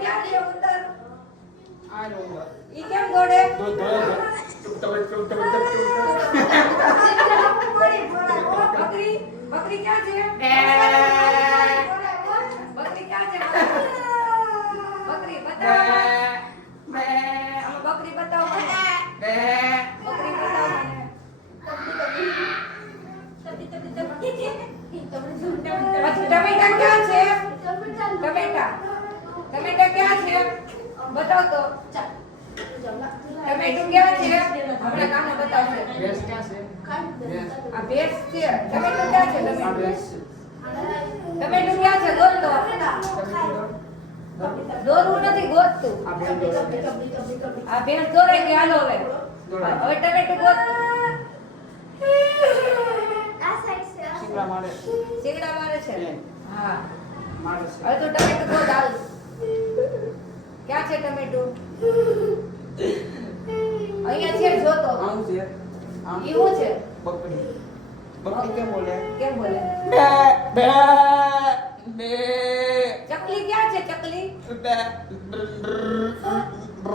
ક્યાં છે ઉંદર? ઈ કેમ દોડે? બકરી ક્યાં છે? બકરી ક્યાં છે? બકરી બતાવો. બકરી બતાવો. બકરી બતાવો. ટમેટા ક્યાં છે? ટમેટા ક્યાં છે? બતાવ તો. ટમેટું ક્યાં છે? હમણાં કામે બતાવશે. ભેંસ ક્યાં છે? આ ભેંસ છે. ટમેટું ક્યાં છે? ટમેટું ક્યાં છે? ગોત તો. દોરવું નથી, ગોતતું. આ ભેંસ દોરાઈ ગઈ. હાલો હવે. હવે ટમેટું ગોત. શીંગડા મારે. શીંગડા મારે છે. હા. મારે છે. હવે તો ટમેટું ગોત. હાલ. ક્યાં છે ટમેટું? અહીંયા છે, જોતો. આમ છે. આમ. એવું છે. બકરી. બકરી કેમ બોલે? કેમ બોલે? બે બે બે. ચકલી ક્યાં છે? ચકલી બે